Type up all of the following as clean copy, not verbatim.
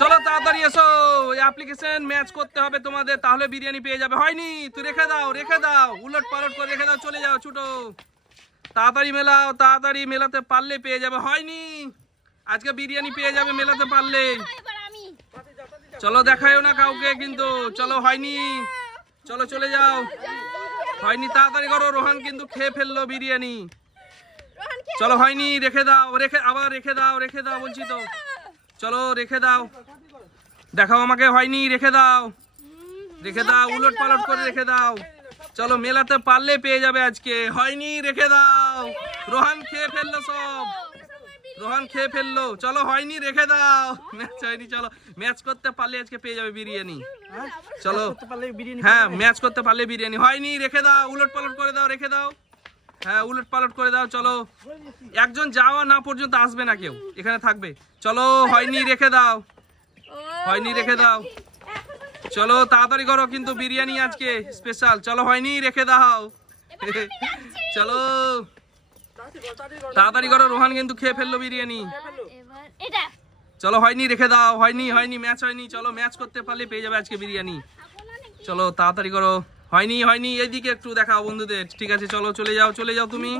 চলো তাড়াতাড়ি এসো, এই অ্যাপ্লিকেশন ম্যাচ করতে হবে তোমাদের, তাহলে বিরিয়ানি পেয়ে যাবে। হয়নি, তুই রেখে দাও, উলট পালট করে রেখে দাও, চলে যাও ছুটো, তাড়াতাড়ি মেলাও, তাড়াতাড়ি মেলাতে পারলে পেয়ে যাবে। হয়নি, আজকে বিরিয়ানি পেয়ে যাবে মেলাতে পারলে। চলো দেখায়ও না কাউকে কিন্তু, চলো হয়নি, চলো চলে যাও। হয়নি, তাড়াতাড়ি করো, রোহান কিন্তু খেয়ে ফেললো বিরিয়ানি। চলো হয়নি, রেখে দাও, আবার রেখে দাও বলছি তো, চলো রেখে দাও, দেখাও আমাকে। হয়নি, রেখে দাও, উলট পালট করে রেখে দাও। চলো মেলাতে পারলে পেয়ে যাবে আজকে। হয়নি, রেখে দাও, রোহান খেয়ে ফেললো সব, চলো হয়নি, রেখে দাও, ম্যাচ হয়নি। চলো ম্যাচ করতে পারলে আজকে পেয়ে যাবে বিরিয়ানি। চলো হ্যাঁ, ম্যাচ করতে পারলে বিরিয়ানি। হয়নি, রেখে দাও, উলট পালট করে দাও, রেখে দাও, হ্যাঁ উলট পালট করে দাও। চলো একজন যাওয়া না পর্যন্ত আসবে না কেউ, এখানে থাকবে। চলো হয়নি, রেখে দাও, চলো তাড়াতাড়ি করো, কিন্তু বিরিয়ানি আজকে স্পেশাল। চলো হয়নি, রেখে দাও, চলো তাড়াতাড়ি করো, রোহান কিন্তু খেয়ে ফেললো বিরিয়ানি। চলো হয়নি, রেখে দাও, হয়নি, ম্যাচ হয়নি। চলো ম্যাচ করতে পারলে পেয়ে যাবে আজকে বিরিয়ানি। চলো তাড়াতাড়ি করো। হয়নি, এইদিকে একটু দেখাও বন্ধুদের। ঠিক আছে, চলো চলে যাও তুমি,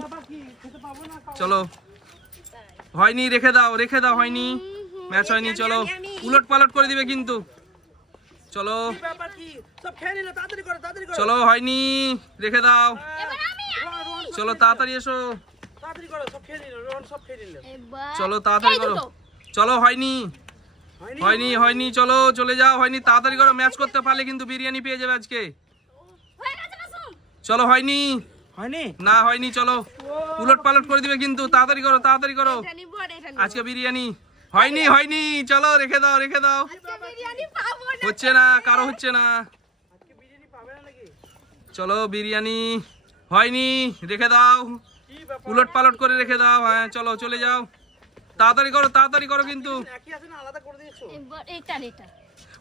চলো হয়নি, রেখে দাও, হয়নি, ম্যাচ হয়নি। চলো উলট পালট করে দিবে কিন্তু, চলো হয়নি, রেখে দাও, চলো তাড়াতাড়ি এসো, চলো তাড়াতাড়ি করো। চলো হয়নি, চলো চলে যাও। হয়নি, তাড়াতাড়ি করো, ম্যাচ করতে পারলে কিন্তু বিরিয়ানি পেয়ে যাবে আজকে। চলো হয়নি, না হয়নি, চলো উলট পালট করে দিবে কিন্তু, তাড়াতাড়ি করো, আজকে বিরিয়ানি। হয়নি, চলো রেখে দাও, হচ্ছে না, কারো হচ্ছে না। চলো বিরিয়ানি হয়নি, রেখে দাও, উলট পালট করে রেখে দাও। হ্যাঁ চলো চলে যাও, তাড়াতাড়ি করো কিন্তু।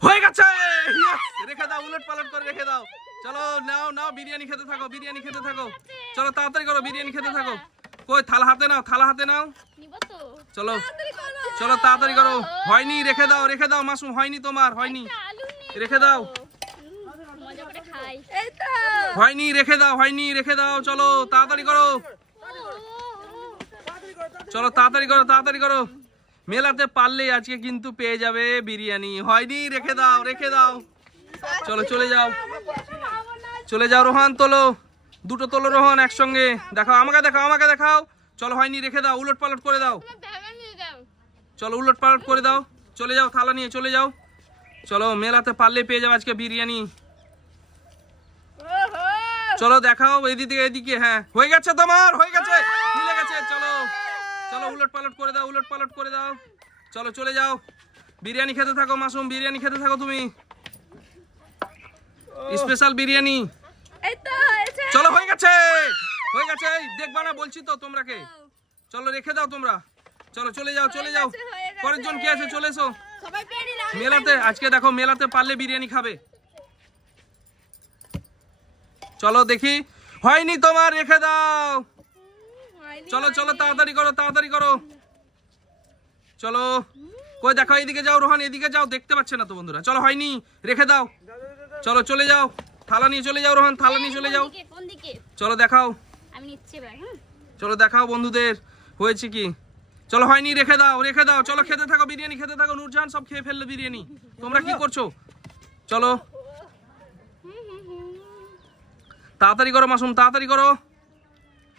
হয়ে গেছে, রেখে দাও, উলট পালট করে রেখে দাও। চলো নাও বিরিয়ানি খেতে থাকো, চলো তাড়াতাড়ি করো, বিরিয়ানি খেতে থাকো। কই থালা হাতে নাও, চলো তাড়াতাড়ি করো। হয়নি, রেখে দাও মাসুম, হয়নি তোমার, হয়নি, রেখে দাও, হয়নি, রেখে দাও, চলো তাড়াতাড়ি করো, মেলাতে পারলে আজকে কিন্তু পেয়ে যাবে বিরিয়ানি। হয়নি, রেখে দাও, চলো চলে যাও, রোহান তোলো, দুটো তোলো রোহান একসঙ্গে, দেখাও আমাকে দেখাও। চলো হয়নি, রেখে দাও, উলট পালট করে দাও, চলে যাও, থালা নিয়ে চলে যাও। চলো মেলাতে পারলে পেয়ে যাবে আজকে বিরিয়ানি। চলো দেখাও, এদিকে, হ্যাঁ হয়ে গেছে তোমার, মিলে গেছে। চলো উলট পালট করে দাও, চলো চলে যাও, বিরিয়ানি খেতে থাকো মাসুম, বিরিয়ানি খেতে থাকো তুমি, স্পেশাল বিরিয়ানি। চলো হয়ে গেছে, দেখবা না বলছি তো তোমরাকে। চলো রেখে দাও তোমরা, চলো চলে যাও, পরের জন কি আছে, চলে এসো মেলাতে। আজকে দেখো মেলাতে পারলে বিরিয়ানি খাবে। চলো দেখি, হয়নি তোমার, রেখে দাও, চলো তাড়াতাড়ি করো, চলো কই দেখো, এদিকে যাও রোহান, এদিকে যাও, দেখতে পাচ্ছে না তো বন্ধুরা। চলো হয়নি, রেখে দাও, চলো চলে যাও, থালা নিয়ে চলে যাও রোহান, চলো দেখাও, চলো দেখাও বন্ধুদের হয়েছে কি। চলো হয়নি, রেখে দাও, চলো খেতে থাকো, বিরিয়ানি খেতে থাকো। নূরজাহান সব খেয়ে ফেললো বিরিয়ানি, তোমরা কি করছো? চলো তাড়াতাড়ি করো মাসুম, তাড়াতাড়ি করো।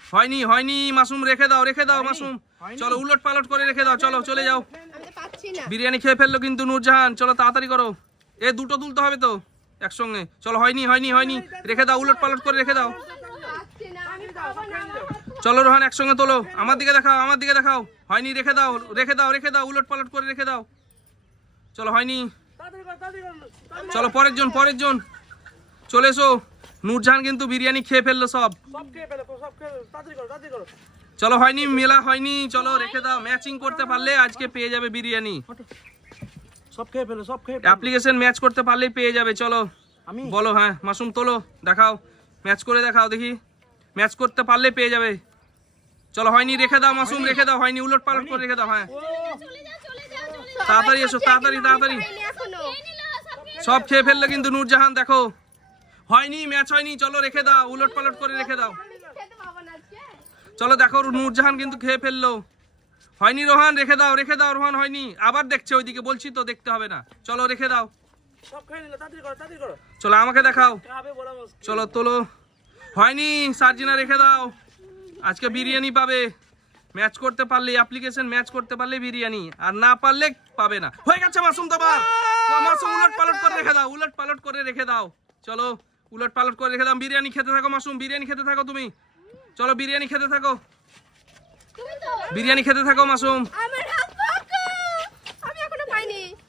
হয়নি মাসুম, রেখে দাও মাসুম, চলো উলট পালট করে রেখে দাও। চলো চলে যাও, বিরিয়ানি খেয়ে ফেললো কিন্তু নূরজাহান। চলো তাড়াতাড়ি করো, দুটো তুলতে হবে তো একসঙ্গে। চলো হয়নি, রেখে দাও, উলট পালট করে রেখে দাও। চলো রোহান একসঙ্গে তোলো, আমার দিকে দেখাও, হয়নি, রেখে দাও, উলট পালট করে রেখে দাও। চলো হয়নি, চলো পরের জন চলে এসো। নূরজাহান কিন্তু বিরিয়ানি খেয়ে ফেললো সব। চলো হয়নি, মেলা হয়নি, চলো রেখে দাও, ম্যাচিং করতে পারলে আজকে পেয়ে যাবে বিরিয়ানি। অ্যাপ্লিকেশন ম্যাচ করতে পারলেই পেয়ে যাবে। চলো বলো, হ্যাঁ মাসুম তোলো, দেখাও, ম্যাচ করে দেখাও দেখি, ম্যাচ করতে পারলে পেয়ে যাবে। চলো হয়নি, রেখে দাও মাসুম, হয়নি, উলট পালট করে রেখে দাও। হ্যাঁ তাড়াতাড়ি এসো, তাড়াতাড়ি তাড়াতাড়ি। সব খেয়ে ফেললো কিন্তু নূরজাহান, দেখো হয়নি, ম্যাচ হয়নি। চলো রেখে দাও, উলট পালট করে রেখে দাও। চলো দেখো নূরজাহান কিন্তু খেয়ে ফেললো। হয়নি রোহান, রেখে দাও, রেখে দাও রোহান, হয়নি। আবার দেখছে ওইদিকে, বলছি তো দেখতে হবে না। চলো রেখে দাও। চলো আমাকে দেখাও, চলো তোলো। হয়নি সার্জিনা, রেখে দাও। আজকে বিরিয়ানি পাবে। ম্যাচ করতে পারলে অ্যাপ্লিকেশন, ম্যাচ করতে পারলে বিরিয়ানি, আর না পারলে পাবে না। হয়ে গেছে মাসুম তোমার। মাসুম উলট পালট করে রেখে দাও, উলট পালট করে রেখে দাও। চলো উলট পালট করে রেখে দাও। বিরিয়ানি খেতে থাকো মাসুম, বিরিয়ানি খেতে থাকো তুমি। চলো বিরিয়ানি খেতে থাকো, বিরিয়ানি খেতে থাকো মাসুম।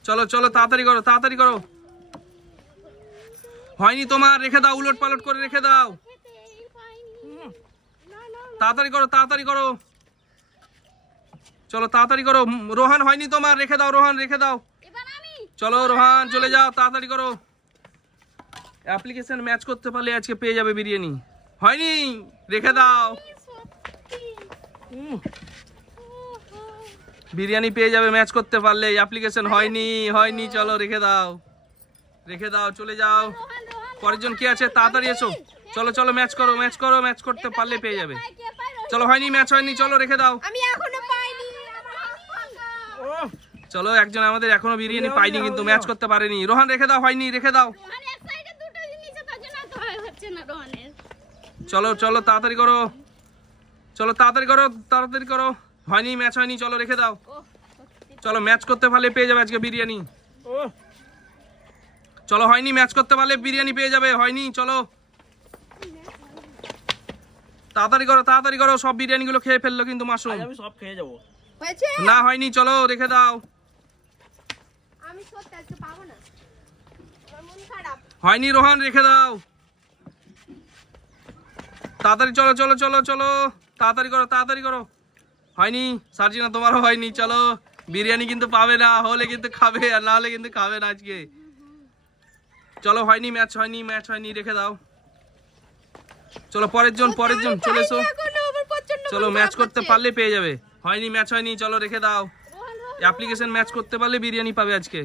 চলো চলো তাড়াতাড়ি করো, তাড়াতাড়ি করো। হয়নি তোমার, রেখে দাও, উলট পালট করে রেখে দাও। তাড়াতাড়ি করো, তাড়াতাড়ি করো। চলো তাড়াতাড়ি করো। রোহান হয়নি তোমার, রেখে দাও রোহান, রেখে দাও। চলো রোহান চলে যাও, তাড়াতাড়ি করো। অ্যাপ্লিকেশন ম্যাচ করতে পারলে আজকে পেয়ে যাবে বিরিয়ানি। হয়নি, রেখে দাও। বিরিয়ানি পেয়ে যাবে ম্যাচ করতে পারলে। অ্যাপ্লিকেশন হয়নি, হয়নি। চলো রেখে দাও, রেখে দাও, চলে যাও। পরের জন কি আছে, তাড়াতাড়ি এসো। চলো চলো ম্যাচ করো, ম্যাচ করো, ম্যাচ করতে পারলে পেয়ে যাবে। চলো হয়নি, ম্যাচ হয়নি, চলো রেখে দাও। চলো একজন আমাদের এখনো বিরিয়ানি পাইনি, কিন্তু ম্যাচ করতে পারেনি। রোহান রেখে দাও, হয়নি, রেখে দাও। চলো চলো তাড়াতাড়ি করো, চলো তাড়াতাড়ি করো, তাড়াতাড়ি করো। হয়নি, ম্যাচ হয়নি, চলো রেখে দাও। চলো ম্যাচ করতে পারলে পেয়ে যাবে আজকে বিরিয়ানি। চলো হয়নি, ম্যাচ করতে পারলে বিরিয়ানি পেয়ে যাবে। হয়নি, চলো তাড়াতাড়ি করো, তাড়াতাড়ি করো। সব বিরিয়ানি গুলো খেয়ে ফেললো কিন্তু মাসুম। আমি সব খেয়ে যাবো। না হয়নি, চলো রেখে দাও। হয়নি রোহান, রেখে দাও। তাড়াতাড়ি চলো চলো চলো চলো, তাড়াতাড়ি করো, তাড়াতাড়ি করো। হয়নি সার্জিনা, তোমারও হয়নি। চলো বিরিয়ানি কিন্তু পাবে না, হলে কিন্তু খাবে, আর না হলে কিন্তু খাবে না আজকে। চলো হয়নি, ম্যাচ হয়নি, ম্যাচ হয়নি, রেখে দাও। চলো পরের জন, পরের জন চলে এসো। চলো ম্যাচ করতে পারলে পেয়ে যাবে। হয়নি, ম্যাচ হয়নি, চলো রেখে দাও। অ্যাপ্লিকেশন ম্যাচ করতে পারলে বিরিয়ানি পাবে আজকে।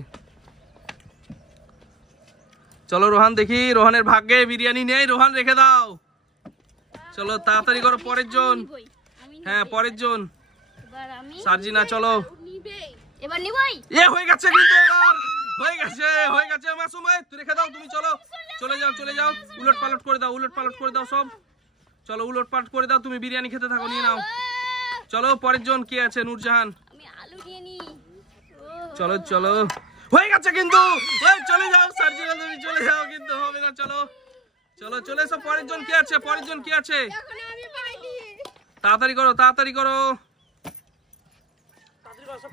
চলো রোহান, দেখি রোহানের ভাগ্যে বিরিয়ানি নেই। রোহান রেখে দাও। চলো তাড়াতাড়ি করো, পরের জন। হ্যাঁ পরের জন সার্জিনা, চলো। এবার নিবই। এ হয়ে গেছে কিন্তু, এবার হয়ে গেছে, হয়ে গেছে। মাসুম তুই রেখে দাও, তুমি চলো, চলে যাও, চলে যাও। উলট পালট করে দাও, উলট পালট করে দাও সব। চলো উলট পালট করে দাও, তুমি বিরিয়ানি খেতে থাকো, নিয়ে নাও। চলো পরের জন কে আছে, নূরজাহান। আমি আলু নিয়ে নি। চলো চলো, হয়ে গেছে কিন্তু। চলে যাও সার্জিনা, তুমি চলে যাও, কিন্তু হবে না। চলো চলো চলে এসো। পরের জন কি আছে, পরের জন কি আছে, তাড়াতাড়ি করো, তাড়াতাড়ি করো।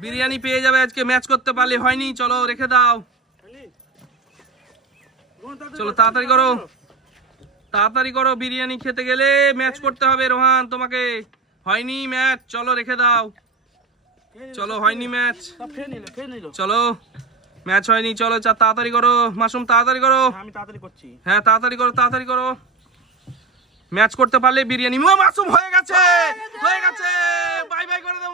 বিরিয়ানি পেয়ে যাবে আজকে ম্যাচ করতে পারলে। হয়নি, চলো রেখে দাও। চলো তাড়াতাড়ি করো, তাড়াতাড়ি করো। বিরিয়ানি খেতে গেলে ম্যাচ করতে হবে রোহান তোমাকে। হয়নি ম্যাচ, চলো রেখে দাও। চলো হয়নি ম্যাচ, চলো ম্যাচ হয়নি, চলো তাড়াতাড়ি করো। মাসুম তাড়াতাড়ি করো। আমি তাড়াতাড়ি করছি। হ্যাঁ তাড়াতাড়ি করো, তাড়াতাড়ি করো। ম্যাচ করতে পারলে বিরিয়ানি। মাসুম হয়ে গেছে, হয়ে গেছে। বাই বাই করে দাও।